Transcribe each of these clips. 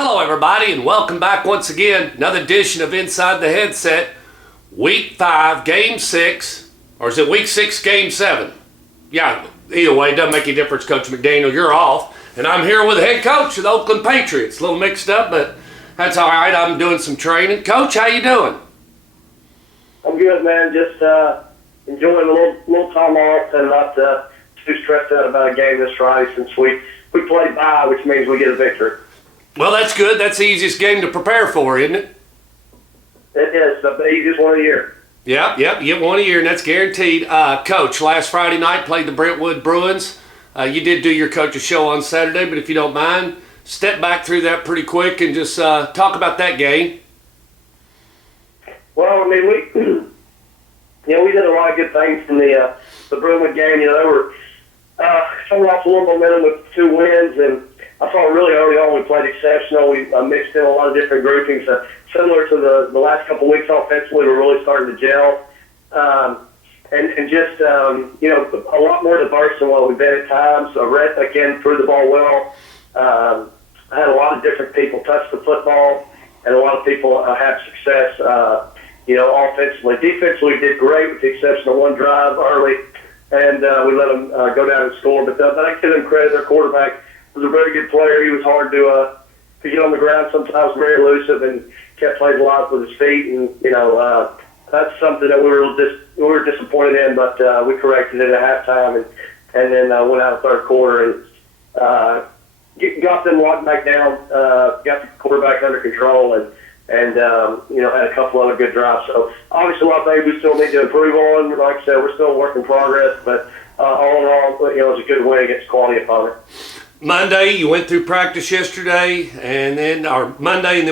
Hello, everybody, and welcome back once again. Another edition of Inside the Headset, Week 5, Game 6, or is it Week 6, Game 7? Yeah, either way, it doesn't make any difference, Coach McDaniel. You're off, and I'm here with the head coach of the Oakland Patriots. A little mixed up, but that's all right. I'm doing some training. Coach, how you doing? I'm good, man. Just enjoying a little time off and not too stressed out about a game this Friday since we played bye, which means we get a victory. Well, that's good. That's the easiest game to prepare for, isn't it? It is the easiest one of the year. Yep. You get one a year, and that's guaranteed. Coach, last Friday night played the Brentwood Bruins. You did do your coach's show on Saturday, but if you don't mind, step back through that pretty quick and just talk about that game. Well, I mean, we did a lot of good things from the Brentwood game. They were coming off a little momentum with 2 wins, and I thought really early on we played exceptional. We mixed in a lot of different groupings. Similar to the last couple of weeks offensively, we're really starting to gel. And just, a lot more diverse than what we've been at times. Rhett, again, threw the ball well. I had a lot of different people touch the football, and a lot of people have success, offensively. Defensively, we did great with the exception of one drive early, and we let them go down and score. But I give them credit. Their quarterback was a very good player. He was hard to get on the ground, sometimes very elusive, and kept plays alive with his feet. And, that's something that we were disappointed in, but we corrected it at halftime and then went out of third quarter and got them locked back down, got the quarterback under control, and had a couple other good drives. So obviously a lot of things we still need to improve on. Like I said, we're still a work in progress, but all in all, it was a good win against a quality opponent. Monday, you went through practice yesterday, and then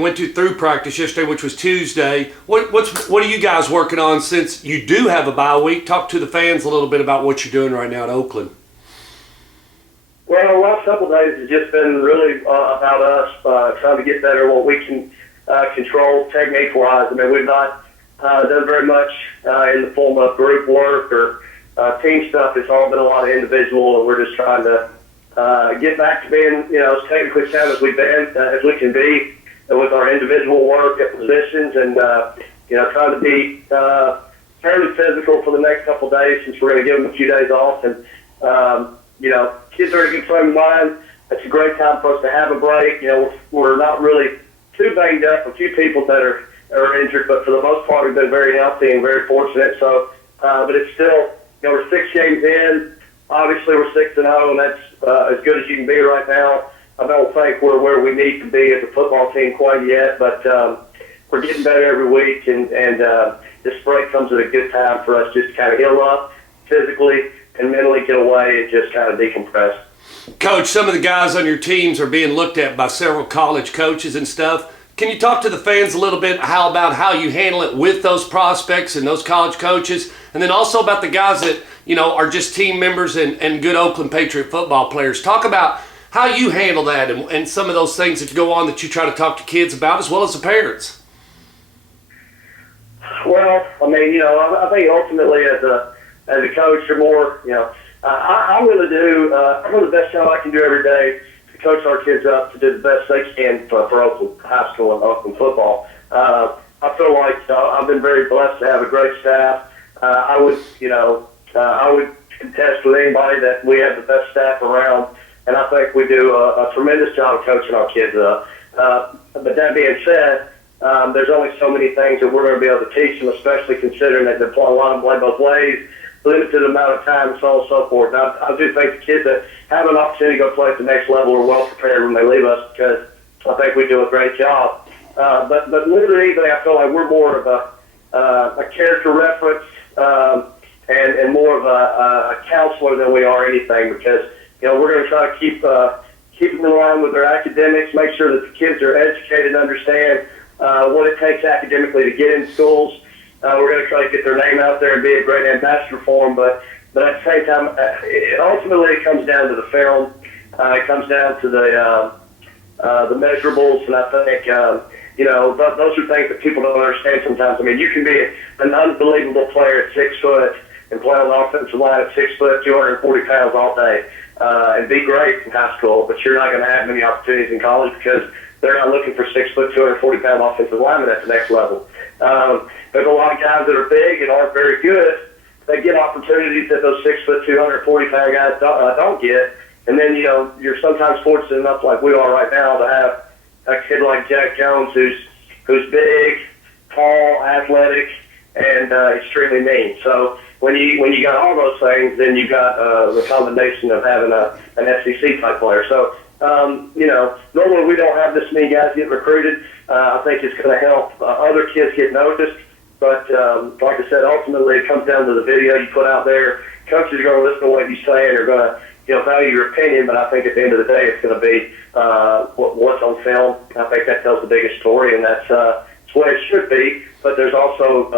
went through practice yesterday, which was Tuesday. What are you guys working on since you do have a bye week? Talk to the fans a little bit about what you're doing right now at Oakland. Well, the last couple of days has just been really about us trying to get better at what we can control technique-wise. I mean, we've not done very much in the form of group work or team stuff. It's all been a lot of individual, and we're just trying to get back to being, as technically sound as we've been, as we can be, with our individual work at positions, and trying to be fairly physical for the next couple of days since we're going to give them a few days off. And kids are in a good frame of mind. It's a great time for us to have a break. We're not really too banged up. A few people that are injured, but for the most part, we've been very healthy and very fortunate. So, but it's still, we're 6 games in. Obviously, we're 6-0, and that's as good as you can be right now. I don't think we're where we need to be as a football team quite yet, but we're getting better every week, and this break comes at a good time for us just to kind of heal up physically and mentally, get away and just kind of decompress. Coach, some of the guys on your teams are being looked at by several college coaches and stuff. Can you talk to the fans a little bit about how you handle it with those prospects and those college coaches, and then also about the guys that are just team members and good Oakland Patriot football players? Talk about how you handle that and some of those things that go on that you try to talk to kids about as well as the parents. Well, I mean, I think ultimately as a coach, you're more, I'm going to do the best job I can do every day to coach our kids up to do the best they can for Oakland high school and Oakland football. I feel like I've been very blessed to have a great staff. I would contest with anybody that we have the best staff around, and I think we do a tremendous job of coaching our kids up. But that being said, there's only so many things that we're going to be able to teach them, especially considering that a lot of them play both ways, limited amount of time, and so on and so forth. Now, I do think the kids that have an opportunity to go play at the next level are well prepared when they leave us, because I think we do a great job. But more than anything, I feel like we're more of a character reference and more of a counselor than we are anything, because we're going to try to keep them in line with their academics, make sure that the kids are educated and understand what it takes academically to get in schools. We're going to try to get their name out there and be a great ambassador for them, but at the same time, ultimately it comes down to the film. It comes down to the measurables, and I think those are things that people don't understand sometimes. I mean, you can be an unbelievable player at 6 foot and play on the offensive line at 6 foot, 240 pounds all day. and be great in high school, but you're not going to have many opportunities in college because they're not looking for 6 foot, 240-pound offensive linemen at the next level. There's a lot of guys that are big and aren't very good. They get opportunities that those 6 foot, 240-pound guys don't get. And then, you're sometimes fortunate enough, like we are right now, to have a kid like Jack Jones who's big, tall, athletic, and extremely mean. So when you got all those things, then you got the combination of having an SEC type player. So normally we don't have this many guys getting recruited. I think it's going to help other kids get noticed. But like I said, ultimately it comes down to the video you put out there. Coaches are going to listen to what you say and are going to value your opinion. But I think at the end of the day, it's going to be what's on film. I think that tells the biggest story, and that's what it should be. But there's also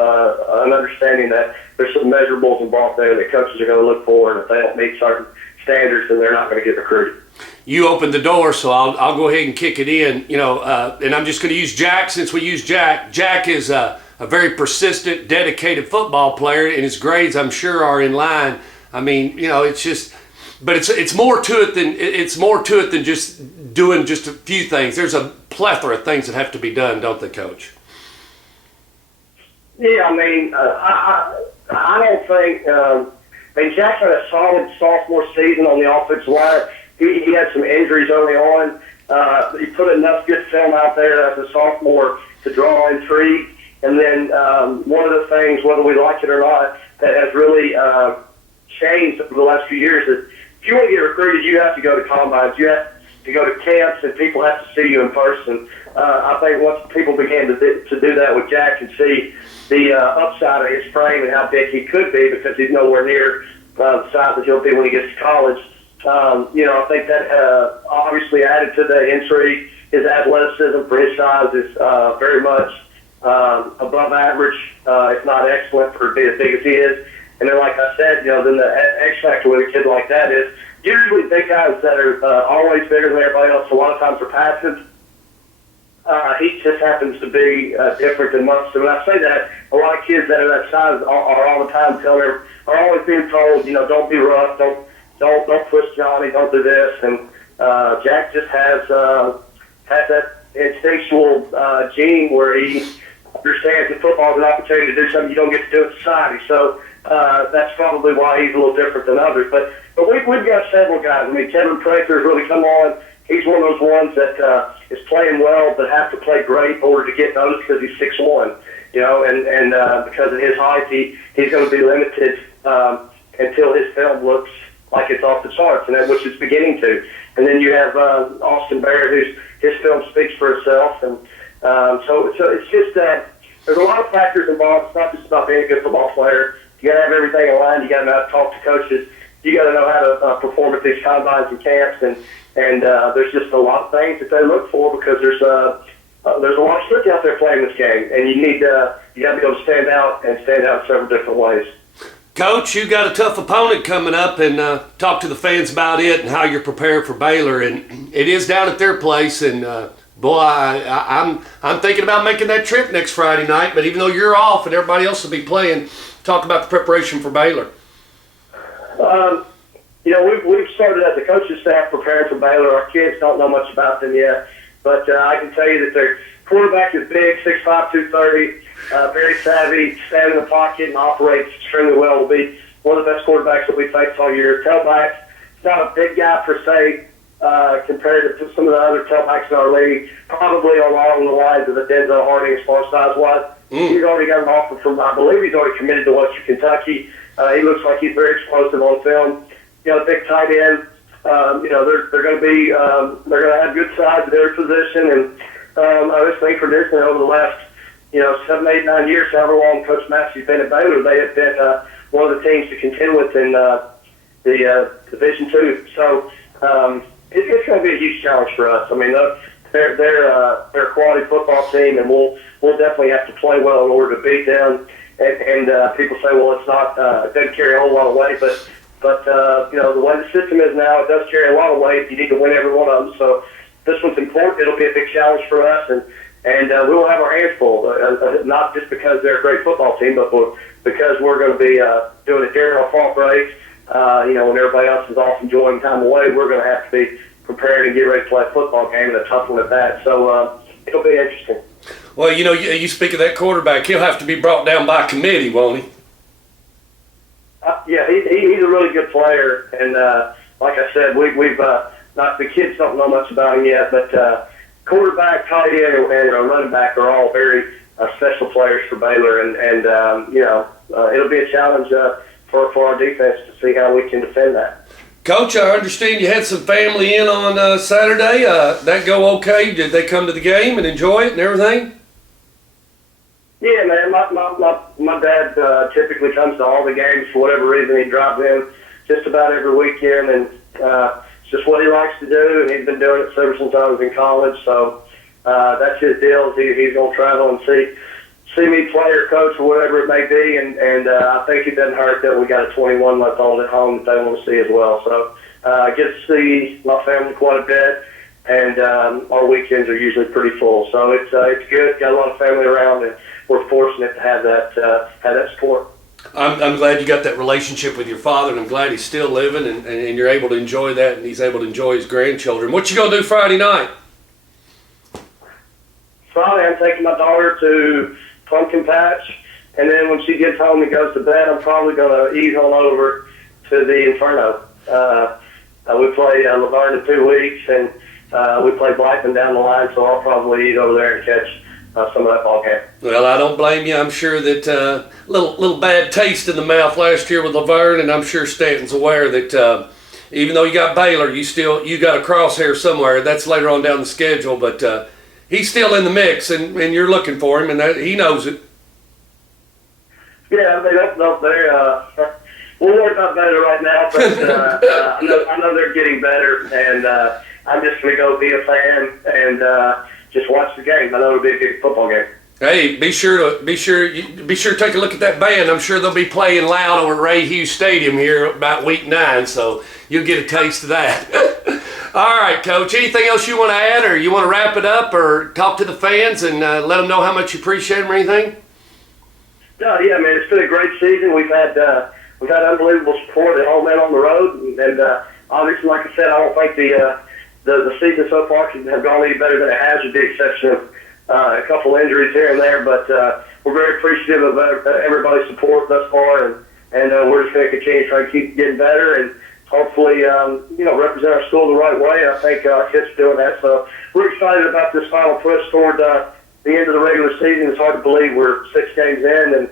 an understanding that there's some measurables involved there that coaches are going to look for, and if they don't meet certain standards, then they're not going to get recruited. You opened the door, so I'll go ahead and kick it in. And I'm just going to use Jack since we use Jack. Jack is a very persistent, dedicated football player, and his grades, I'm sure, are in line. I mean, it's just, but it's more to it than just doing just a few things. There's a plethora of things that have to be done, don't they, Coach? Yeah, I mean, I don't think. Jack had a solid sophomore season on the offensive line. He had some injuries early on. He put enough good film out there as a sophomore to draw intrigue. And then one of the things, whether we like it or not, that has really changed over the last few years is if you want to get recruited, you have to go to combines. You have to go to camps, and people have to see you in person. I think once people began to do that with Jack and see the upside of his frame and how big he could be, because he's nowhere near the size that he'll be when he gets to college. I think that obviously added to the intrigue. His athleticism for his size is very much above average, if not excellent, for being as big as he is. And then, like I said, then the X factor with a kid like that is usually big guys that are always bigger than everybody else. A lot of times are passive. He just happens to be different than most. And when I say that, a lot of kids that are that size are all the time are always being told, don't be rough, don't push Johnny, don't do this. And Jack just has that instinctual gene where he understands that football is an opportunity to do something you don't get to do in society. So that's probably why he's a little different than others. But we've got several guys. I mean, Kevin Prather's really come on. He's one of those ones that is playing well but have to play great in order to get noticed because he's 6'1", and because of his height, he's going to be limited until his film looks like it's off the charts, and which it's beginning to. And then you have Austin Barrett, his film speaks for itself, and so it's just that there's a lot of factors involved. It's not just about being a good football player. You got to have everything in line. You got to know how to talk to coaches. You got to know how to perform at these combines and camps, and there's just a lot of things that they look for because there's a lot of stuff out there playing this game, and you got to be able to stand out in several different ways. Coach, you got a tough opponent coming up, and talk to the fans about it and how you're prepared for Baylor. And it is down at their place, and boy, I'm thinking about making that trip next Friday night. But even though you're off and everybody else will be playing, talk about the preparation for Baylor. We've started as a coaching staff preparing for Baylor. Our kids don't know much about them yet, but I can tell you that their quarterback is big, 6'5", 230. Very savvy, stand in the pocket and operates extremely well. Will be one of the best quarterbacks that we faced all year. Tailback, he's not a big guy per se compared to some of the other tailbacks in our league. Probably along the lines of the Denzel Harding as far as size-wise. He's already got an offer from, I believe he's already committed to Western Kentucky. He looks like he's very explosive on film. Big tight end. They're going to be they're going to have good size at every position. And I just think for this, over the last 7, 8, 9 years, however long Coach Massey's been at Baylor, they have been one of the teams to contend with in the Division II. So it's going to be a huge challenge for us. I mean, they're a quality football team, and we'll definitely have to play well in order to beat them. And people say, well, it's not it doesn't carry a whole lot of weight, but the way the system is now, it does carry a lot of weight. You need to win every one of them. So this one's important. It'll be a big challenge for us, and we will have our hands full, not just because they're a great football team, but because we're going to be doing a Darryl Falk race, when everybody else is off enjoying time away, we're going to have to be prepared and get ready to play a football game, and a tough one at that. So it'll be interesting. Well, you speak of that quarterback. He'll have to be brought down by committee, won't he? Yeah, he's a really good player, and like I said, we've not the kids don't know much about him yet, but quarterback, tight end, and running back are all very special players for Baylor, and it'll be a challenge for our defense to see how we can defend that. Coach, I understand you had some family in on Saturday. That go okay? Did they come to the game and enjoy it and everything? Yeah, man. My dad typically comes to all the games for whatever reason. He drives in just about every weekend, and it's just what he likes to do, and he's been doing it ever since I was in college. So that's his deal. He's going to travel and see me play or coach or whatever it may be, and I think it doesn't hurt that we got a 21-month-old at home that they want to see as well. So I get to see my family quite a bit, and our weekends are usually pretty full. So it's good. Got a lot of family around, and we're fortunate to have that support. I'm glad you got that relationship with your father, and I'm glad he's still living, and you're able to enjoy that, and he's able to enjoy his grandchildren. What you gonna do Friday night? Friday, I'm taking my daughter to pumpkin patch, and then when she gets home and goes to bed, I'm probably going to ease on over to the Inferno. We play Laverne in 2 weeks, and we play Blackman down the line, so I'll probably ease over there and catch some of that ball game. Well, I don't blame you. I'm sure that little bad taste in the mouth last year with Laverne, and I'm sure Stanton's aware that even though you got Baylor, you got a crosshair somewhere. That's later on down the schedule, but he's still in the mix, and you're looking for him, and he knows it. Yeah, they don't know they're we'll worry about better right now, but I know they're getting better, and I'm just going to go be a fan and just watch the game. I know it'll be a good football game. Hey, be sure to take a look at that band. I'm sure they'll be playing loud over at Ray Hughes Stadium here about week 9, so you'll get a taste of that. All right, Coach. Anything else you want to add, or you want to wrap it up, or talk to the fans and let them know how much you appreciate them or anything? No, yeah, man. It's been a great season. We've had unbelievable support at home and on the road, and obviously, like I said, I don't think the season so far can have gone any better than it has, with the exception of a couple injuries here and there. But we're very appreciative of everybody's support thus far, and we're just going to continue to try to keep getting better and hopefully, represent our school the right way. I think our kids are doing that. So we're excited about this final push toward the end of the regular season. It's hard to believe we're 6 games in and,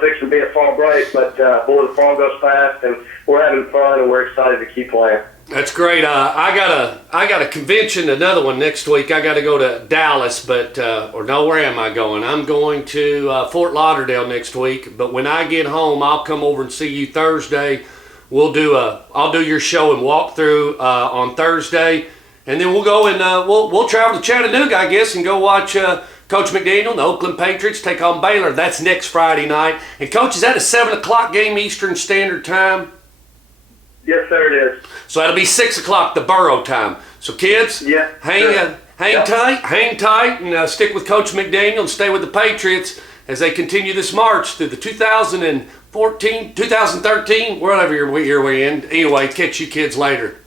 fixing to be a fall break. But, boy, the fall goes fast, and we're having fun, and we're excited to keep playing. That's great. I got a convention, another one next week. I got to go to Dallas, but where am I going? I'm going to Fort Lauderdale next week. But when I get home, I'll come over and see you Thursday. I'll do your show and walk through on Thursday, and then we'll go and we'll travel to Chattanooga, I guess, and go watch Coach McDaniel and the Oakland Patriots take on Baylor. That's next Friday night. And Coach, is that a 7:00 game Eastern Standard Time? Yes, sir, it is. So that'll be 6:00 the borough time. So kids, hang tight, and stick with Coach McDaniel and stay with the Patriots as they continue this march through the 2013, whatever year we're in. Anyway, catch you kids later.